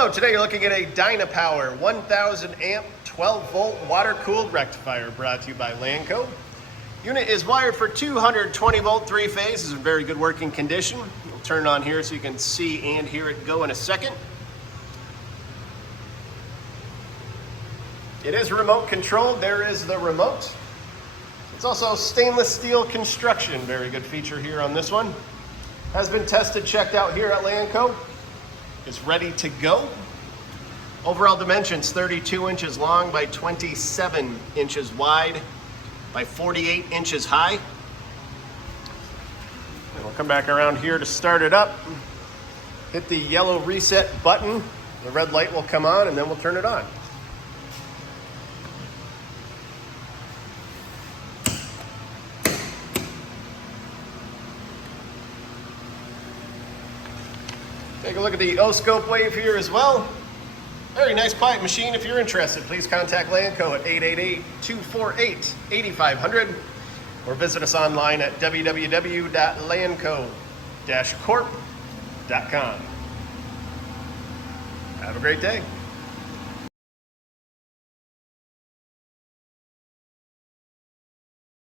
Hello, today you're looking at a Dynapower 1000 amp 12 volt water cooled rectifier brought to you by Lanco. Unit is wired for 220 volt 3-phase. Is in very good working condition. We'll turn it on here so you can see and hear it go in a second. It is remote controlled. There is the remote. It's also stainless steel construction. Very good feature here on this one. Has been tested, checked out here at Lanco. Is ready to go. Overall dimensions 32 inches long by 27 inches wide by 48 inches high. And we'll come back around here to start it up. Hit the yellow reset button. The red light will come on and then we'll turn it on. Take a look at the O-scope wave here as well. Very nice quiet machine. If you're interested, please contact Lanco at 888-248-8500 or visit us online at www.lanco-corp.com. Have a great day.